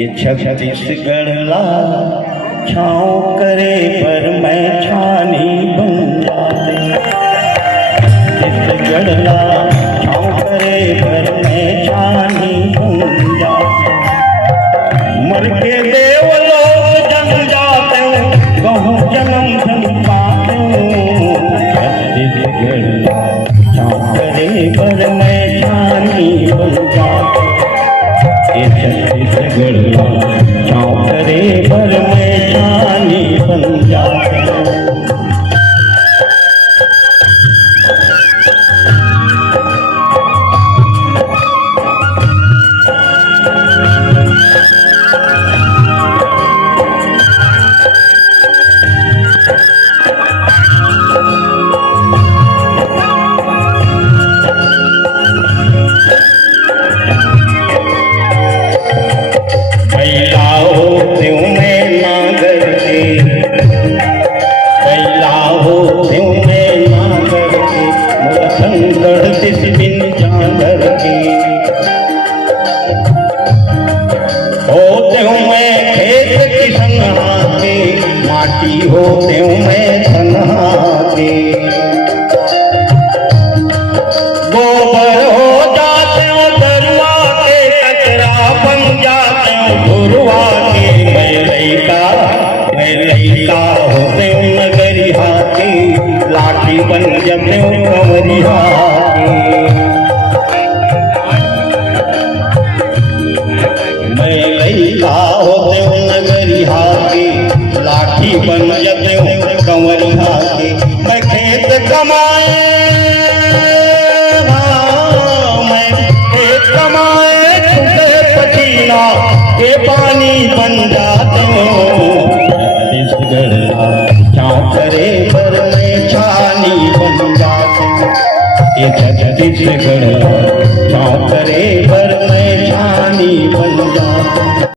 ये छत्तीसगढ़ ला छाँव करे पर मैं छानी बन जाते। छत्तीसगढ़ ला छाँव करे पर मैं छानी बन जाते। मर के देव लोग जग जाते कहूँ जन्म धन पाते। छत्तीसगढ़ ला छाँव करे पर मैं छानी बन जाते। ये छत्तीसगढ़ छाँव करे पर मैं छानी बन जाते। माटी होते हूँ मैं धनहाते। गोबर हो जाते हूँ दरुआ के कचरा बन जाते हूँ गुरुआ के। मैं लड़का होते हूँ नगरी हाथी लाठी बन जाते हूँ कंवरी हाथी। मैं लड़का होते हूँ नगरी हाथी लाठी बन जाते हूँ कंवरी हाथी। मैं खेत कमाए मैं खेत कमाए छूटे पसीना के पानी बन जाते हूँ। छत्तीसगढ़ छाँव करे पर मैं छानी बन जाते। ये छत्तीसगढ़